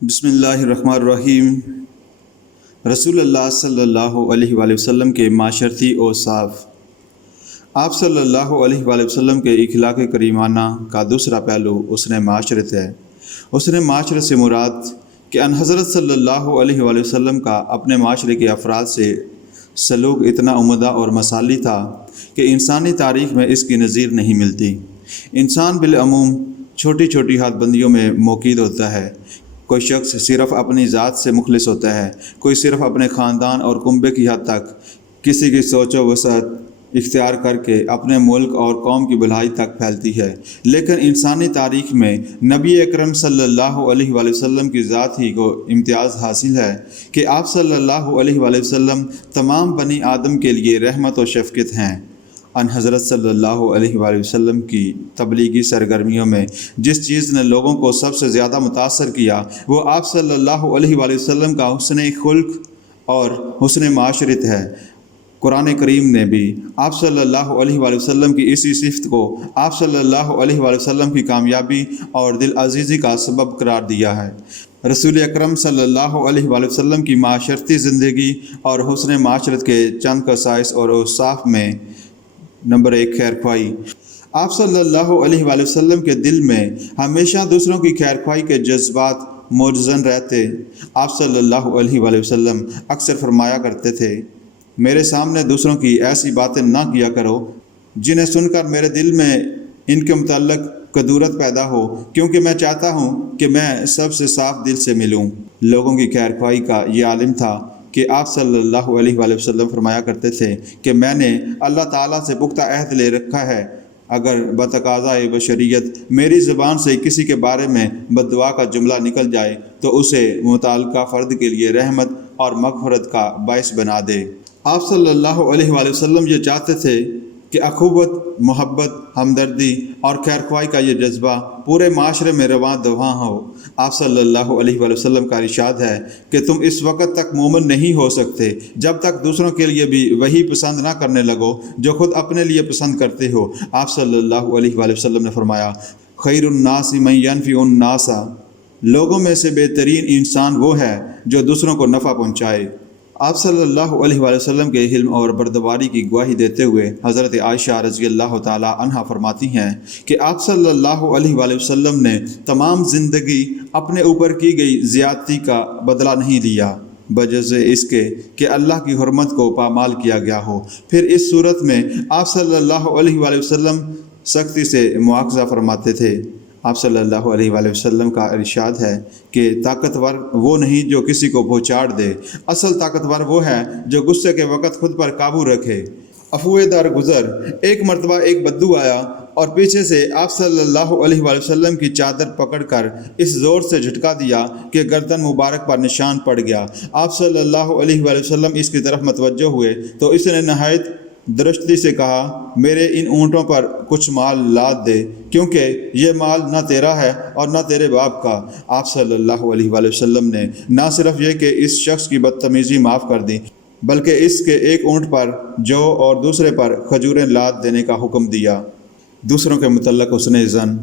بسم اللہ الرحمن الرحیم۔ رسول اللہ صلی اللہ علیہ وآلہ وسلم کے معاشرتی اوصاف۔ آپ صلی اللہ علیہ وآلہ وسلم کے اخلاق کریمانہ کا دوسرا پہلو حسن معاشرت ہے۔ حسن معاشرت سے مراد کہ ان حضرت صلی اللہ علیہ وآلہ وسلم کا اپنے معاشرے کے افراد سے سلوک اتنا عمدہ اور مثالی تھا کہ انسانی تاریخ میں اس کی نظیر نہیں ملتی۔ انسان بالعموم چھوٹی چھوٹی حد بندیوں میں موقید ہوتا ہے۔ کوئی شخص صرف اپنی ذات سے مخلص ہوتا ہے، کوئی صرف اپنے خاندان اور کنبے کی حد تک، کسی کی سوچ و وسعت اختیار کر کے اپنے ملک اور قوم کی بھلائی تک پھیلتی ہے۔ لیکن انسانی تاریخ میں نبی اکرم صلی اللہ علیہ وآلہ وسلم کی ذات ہی کو امتیاز حاصل ہے کہ آپ صلی اللہ علیہ وآلہ وسلم تمام بنی آدم کے لیے رحمت و شفقت ہیں۔ ان حضرت صلی اللہ علیہ وآلہ وسلم کی تبلیغی سرگرمیوں میں جس چیز نے لوگوں کو سب سے زیادہ متاثر کیا وہ آپ صلی اللہ علیہ وآلہ وسلم کا حسن خلق اور حسن معاشرت ہے۔ قرآن کریم نے بھی آپ صلی اللہ علیہ وآلہ وسلم کی اسی صفت کو آپ صلی اللہ علیہ وآلہ وسلم کی کامیابی اور دل عزیزی کا سبب قرار دیا ہے۔ رسول اکرم صلی اللہ علیہ وآلہ وسلم کی معاشرتی زندگی اور حسن معاشرت کے چند خصائص اور اوصاف میں نمبر 1، خیرخواہی۔ آپ صلی اللہ علیہ وآلہ وسلم کے دل میں ہمیشہ دوسروں کی خیرخواہی کے جذبات موجزن رہتے۔ آپ صلی اللہ علیہ وآلہ وسلم اکثر فرمایا کرتے تھے، میرے سامنے دوسروں کی ایسی باتیں نہ کیا کرو جنہیں سن کر میرے دل میں ان کے متعلق کدورت پیدا ہو، کیونکہ میں چاہتا ہوں کہ میں سب سے صاف دل سے ملوں۔ لوگوں کی خیرخواہی کا یہ عالم تھا کہ آپ صلی اللہ علیہ وآلہ وسلم فرمایا کرتے تھے کہ میں نے اللہ تعالیٰ سے پختہ عہد لے رکھا ہے، اگر بتقاضائے بشریت میری زبان سے کسی کے بارے میں بد دعا کا جملہ نکل جائے تو اسے متعلقہ فرد کے لیے رحمت اور مغفرت کا باعث بنا دے۔ آپ صلی اللہ علیہ وآلہ وسلم یہ چاہتے تھے کہ اخوت، محبت، ہمدردی اور خیرخواہی کا یہ جذبہ پورے معاشرے میں رواں دواں ہو۔ آپ صلی اللہ علیہ وآلہ وسلم کا ارشاد ہے کہ تم اس وقت تک مومن نہیں ہو سکتے جب تک دوسروں کے لیے بھی وہی پسند نہ کرنے لگو جو خود اپنے لیے پسند کرتے ہو۔ آپ صلی اللہ علیہ وآلہ وسلم نے فرمایا، خیر الناس من ینفع الناس، لوگوں میں سے بہترین انسان وہ ہے جو دوسروں کو نفع پہنچائے۔ آپ صلی اللہ علیہ وآلہ وسلم کے حلم اور بردباری کی گواہی دیتے ہوئے حضرت عائشہ رضی اللہ تعالیٰ عنہا فرماتی ہیں کہ آپ صلی اللہ علیہ وآلہ وسلم نے تمام زندگی اپنے اوپر کی گئی زیادتی کا بدلہ نہیں لیا بجز اس کے کہ اللہ کی حرمت کو پامال کیا گیا ہو۔ پھر اس صورت میں آپ صلی اللہ علیہ وآلہ وسلم سختی سے مواخذہ فرماتے تھے۔ آپ صلی اللہ علیہ وآلہ وسلم کا ارشاد ہے کہ طاقتور وہ نہیں جو کسی کو بھوچاڑ دے، اصل طاقتور وہ ہے جو غصے کے وقت خود پر قابو رکھے۔ عفو در گزر۔ ایک مرتبہ ایک بدو آیا اور پیچھے سے آپ صلی اللہ علیہ وآلہ وسلم کی چادر پکڑ کر اس زور سے جھٹکا دیا کہ گردن مبارک پر نشان پڑ گیا۔ آپ صلی اللہ علیہ وآلہ وسلم اس کی طرف متوجہ ہوئے تو اس نے نہایت درشتی سے کہا، میرے ان اونٹوں پر کچھ مال لاد دے، کیونکہ یہ مال نہ تیرا ہے اور نہ تیرے باپ کا۔ آپ صلی اللہ علیہ وآلہ وسلم نے نہ صرف یہ کہ اس شخص کی بدتمیزی معاف کر دی بلکہ اس کے ایک اونٹ پر جو اور دوسرے پر کھجوریں لاد دینے کا حکم دیا۔ دوسروں کے متعلق حسن ظن۔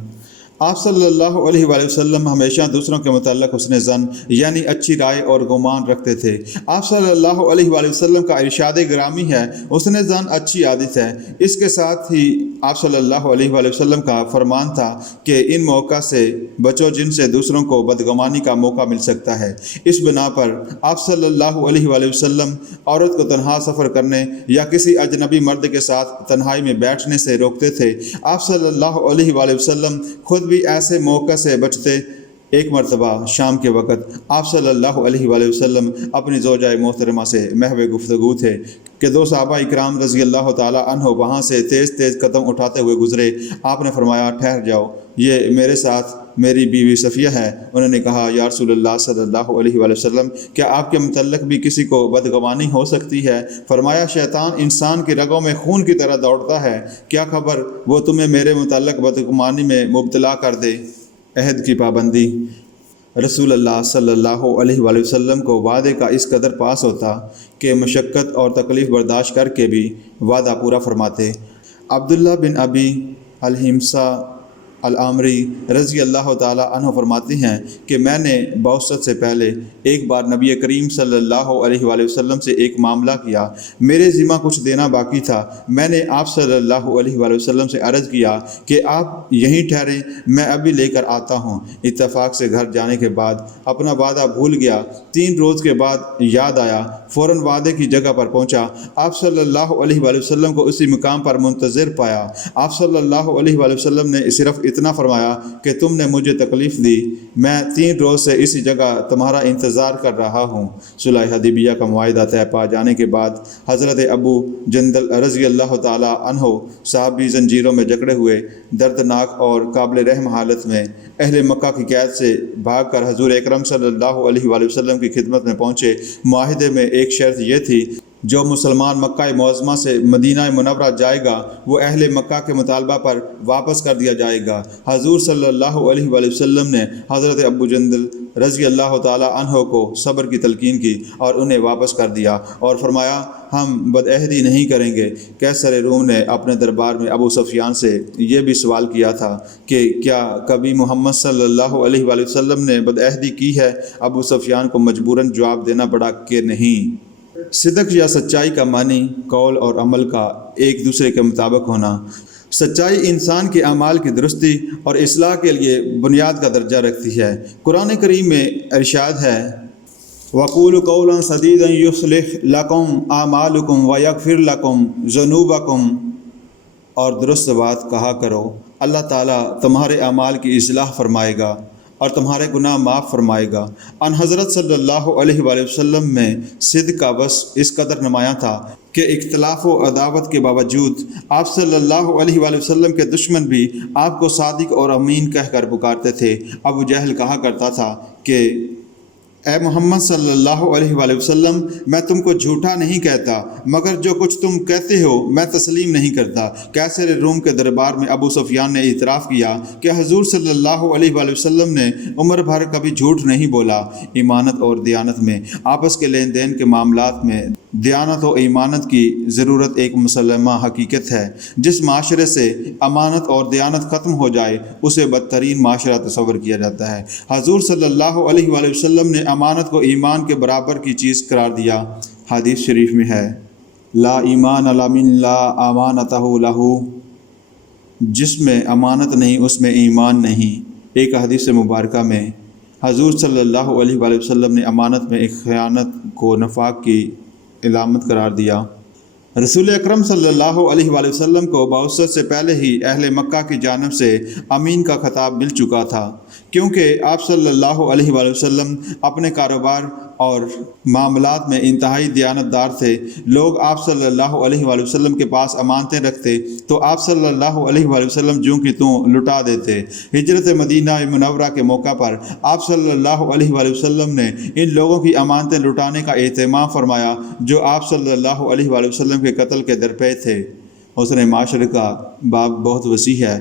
آپ صلی اللہ علیہ وآلہ وسلم ہمیشہ دوسروں کے متعلق حسن ظن یعنی اچھی رائے اور گمان رکھتے تھے۔ آپ صلی اللہ علیہ وآلہ وسلم کا ارشاد گرامی ہے، حسن ظن اچھی عادت ہے۔ اس کے ساتھ ہی آپ صلی اللہ علیہ وآلہ وسلم کا فرمان تھا کہ ان موقع سے بچو جن سے دوسروں کو بدگمانی کا موقع مل سکتا ہے۔ اس بنا پر آپ صلی اللہ علیہ وآلہ وسلم عورت کو تنہا سفر کرنے یا کسی اجنبی مرد کے ساتھ تنہائی میں بیٹھنے سے روکتے تھے۔ آپ صلی اللہ علیہ وآلہ وسلم خود بھی ایسے موقع سے بچتے۔ ایک مرتبہ شام کے وقت آپ صلی اللہ علیہ وآلہ وسلم اپنی زوجہ محترمہ سے محو گفتگو تھے کہ دو صحابہ اکرام رضی اللہ تعالیٰ عنہ وہاں سے تیز تیز قدم اٹھاتے ہوئے گزرے۔ آپ نے فرمایا، ٹھہر جاؤ، یہ میرے ساتھ میری بیوی صفیہ ہے۔ انہوں نے کہا، یا رسول اللہ صلی اللہ علیہ وآلہ وسلم، کیا آپ کے متعلق بھی کسی کو بدگمانی ہو سکتی ہے؟ فرمایا، شیطان انسان کی رگوں میں خون کی طرح دوڑتا ہے، کیا خبر وہ تمہیں میرے متعلق بدگمانی میں مبتلا کر دے۔ عہد کی پابندی۔ رسول اللہ صلی اللہ علیہ وآلہ وسلم کو وعدے کا اس قدر پاس ہوتا کہ مشقت اور تکلیف برداشت کر کے بھی وعدہ پورا فرماتے۔ عبداللہ بن ابی الہمسا العامری رضی اللہ تعالی عنہ فرماتی ہیں کہ میں نے بعثت سے پہلے ایک بار نبی کریم صلی اللہ علیہ وآلہ وسلم سے ایک معاملہ کیا۔ میرے ذمہ کچھ دینا باقی تھا۔ میں نے آپ صلی اللہ علیہ وآلہ وسلم سے عرض کیا کہ آپ یہیں ٹھہریں، میں ابھی لے کر آتا ہوں۔ اتفاق سے گھر جانے کے بعد اپنا وعدہ بھول گیا۔ 3 روز کے بعد یاد آیا، فوراً وعدے کی جگہ پر پہنچا۔ آپ صلی اللہ علیہ وآلہ وسلم کو اسی مقام پر منتظر پایا۔ آپ صلی اللہ علیہ وآلہ وسلم نے صرف اتنا فرمایا کہ تم نے مجھے تکلیف دی، میں 3 روز سے اسی جگہ تمہارا انتظار کر رہا ہوں۔ صلح حدیبیہ کا معاہدہ طے پا جانے کے بعد حضرت ابو جندل رضی اللہ تعالی عنہ صحابی زنجیروں میں جکڑے ہوئے دردناک اور قابل رحم حالت میں اہل مکہ کی قید سے بھاگ کر حضور اکرم صلی اللہ علیہ وآلہ وسلم کی خدمت میں پہنچے۔ معاہدے میں ایک شرط یہ تھی، جو مسلمان مکہ معظمہ سے مدینہ منورہ جائے گا وہ اہل مکہ کے مطالبہ پر واپس کر دیا جائے گا۔ حضور صلی اللہ علیہ وآلہ وسلم نے حضرت ابو جندل رضی اللہ تعالی عنہ کو صبر کی تلقین کی اور انہیں واپس کر دیا اور فرمایا ہم بدعہدی نہیں کریں گے۔ قیصر روم نے اپنے دربار میں ابو سفیان سے یہ بھی سوال کیا تھا کہ کیا کبھی محمد صلی اللہ علیہ وآلہ وسلم نے بدعہدی کی ہے؟ ابو سفیان کو مجبوراً جواب دینا پڑا کہ نہیں۔ صدق یا سچائی کا معنی قول اور عمل کا ایک دوسرے کے مطابق ہونا۔ سچائی انسان کے اعمال کی درستی اور اصلاح کے لیے بنیاد کا درجہ رکھتی ہے۔ قرآن کریم میں ارشاد ہے وَقُولُوا قَوْلًا سَدِيدًا يُصْلِحْ لَكُمْ أَعْمَالَكُمْ وَيَغْفِرْ لَكُمْ ذُنُوبَكُمْ، اور درست بات کہا کرو، اللہ تعالیٰ تمہارے اعمال کی اصلاح فرمائے گا اور تمہارے گناہ معاف فرمائے گا۔ ان حضرت صلی اللہ علیہ وآلہ وسلم میں صدق کا وصف اس قدر نمایاں تھا کہ اختلاف و عداوت کے باوجود آپ صلی اللہ علیہ وآلہ وسلم کے دشمن بھی آپ کو صادق اور امین کہہ کر پکارتے تھے۔ ابو جہل کہا کرتا تھا کہ اے محمد صلی اللہ علیہ وآلہ وسلم، میں تم کو جھوٹا نہیں کہتا، مگر جو کچھ تم کہتے ہو میں تسلیم نہیں کرتا۔ قیصر روم کے دربار میں ابو سفیان نے اعتراف کیا کہ حضور صلی اللہ علیہ وآلہ وسلم نے عمر بھر کبھی جھوٹ نہیں بولا۔ ایمانت اور دیانت میں آپس کے لین دین کے معاملات میں دیانت و ایمانت کی ضرورت ایک مسلمہ حقیقت ہے۔ جس معاشرے سے امانت اور دیانت ختم ہو جائے اسے بدترین معاشرہ تصور کیا جاتا ہے۔ حضور صلی اللہ علیہ وآلہ وسلم نے امانت کو ایمان کے برابر کی چیز قرار دیا۔ حدیث شریف میں ہے لا ایمان لمن لا امانتہ لہ، جس میں امانت نہیں اس میں ایمان نہیں۔ ایک حدیث مبارکہ میں حضور صلی اللہ علیہ وآلہ وسلم نے امانت میں ایک خیانت کو نفاق کی علامت قرار دیا۔ رسول اکرم صلی اللہ علیہ وآلہ وسلم کو بعثت سے پہلے ہی اہل مکہ کی جانب سے امین کا خطاب مل چکا تھا، کیونکہ آپ صلی اللہ علیہ وآلہ وسلم اپنے کاروبار اور معاملات میں انتہائی دیانتدار تھے۔ لوگ آپ صلی اللہ علیہ وآلہ وسلم کے پاس امانتیں رکھتے تو آپ صلی اللہ علیہ وآلہ وسلم جوں کی توں لٹا دیتے۔ ہجرت مدینہ منورہ کے موقع پر آپ صلی اللہ علیہ وآلہ وسلم نے ان لوگوں کی امانتیں لٹانے کا اہتمام فرمایا جو آپ صلی اللہ علیہ وآلہ وسلم کے قتل کے درپے تھے۔ حسن معاشرے کا باب بہت وسیع ہے۔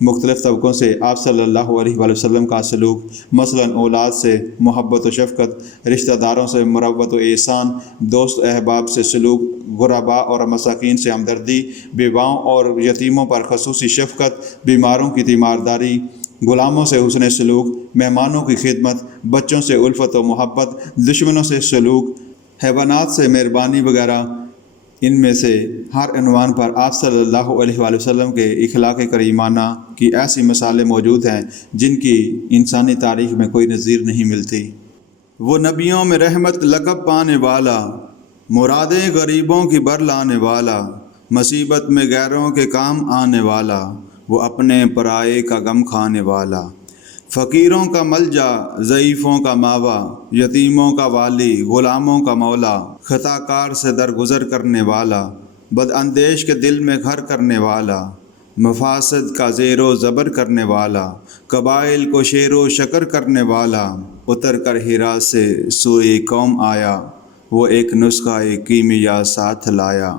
مختلف طبقوں سے آپ صلی اللہ علیہ وآلہ وسلم کا سلوک، مثلاً اولاد سے محبت و شفقت، رشتہ داروں سے مروت و احسان، دوست احباب سے سلوک، غرباء اور مساکین سے ہمدردی، بیواؤں اور یتیموں پر خصوصی شفقت، بیماروں کی تیمارداری، غلاموں سے حسن سلوک، مہمانوں کی خدمت، بچوں سے الفت و محبت، دشمنوں سے سلوک، حیوانات سے مہربانی وغیرہ، ان میں سے ہر عنوان پر آپ صلی اللہ علیہ وآلہ وسلم کے اخلاق کریمانہ کی ایسی مثالیں موجود ہیں جن کی انسانی تاریخ میں کوئی نظیر نہیں ملتی۔ وہ نبیوں میں رحمت لقب پانے والا، مرادیں غریبوں کی بر لانے والا، مصیبت میں غیروں کے کام آنے والا، وہ اپنے پرائے کا غم کھانے والا، فقیروں کا ملجا، ضعیفوں کا ماوا، یتیموں کا والی، غلاموں کا مولا، خطا کار سے درگزر کرنے والا، بد اندیش کے دل میں گھر کرنے والا، مفاسد کا زیر و زبر کرنے والا، قبائل کو شیر و شکر کرنے والا، اتر کر ہرا سے سوئے قوم آیا، وہ ایک نسخہ کیمیا ساتھ لایا۔